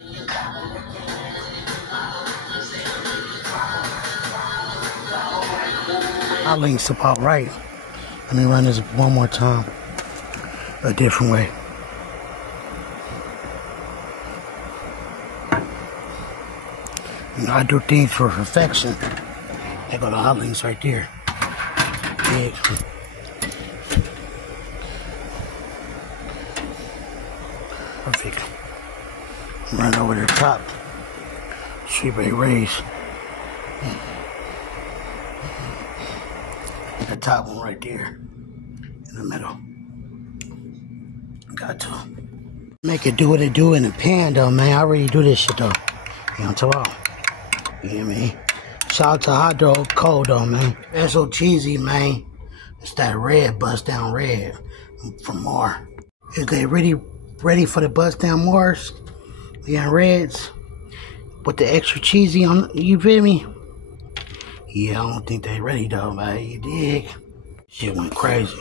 I link's about right. Let me run this one more time, a different way. You know, I do things for perfection. There go the hot links right there. Big. Perfect. Run over the top. Sweet bay raise. The top one right there. In the middle. Got to make it do what it do in the pan though, man. I already do this shit though. You know what I'm talking about? You know what I mean? Shout out to Hot Dog Cold though, man. That's so cheesy, man. It's that red bust down red from Mar. Is they really ready for the bust down Mars? Yeah, reds with the extra cheesy on, you feel me? Yeah, I don't think they ready though, man. You dig? Shit went crazy.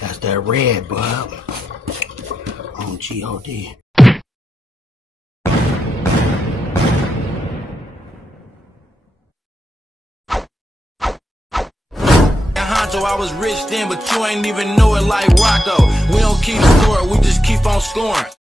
That's that red, bud. On G.O.D. So I was rich then, but you ain't even know it like Rocco. We don't keep score, we just keep on scoring.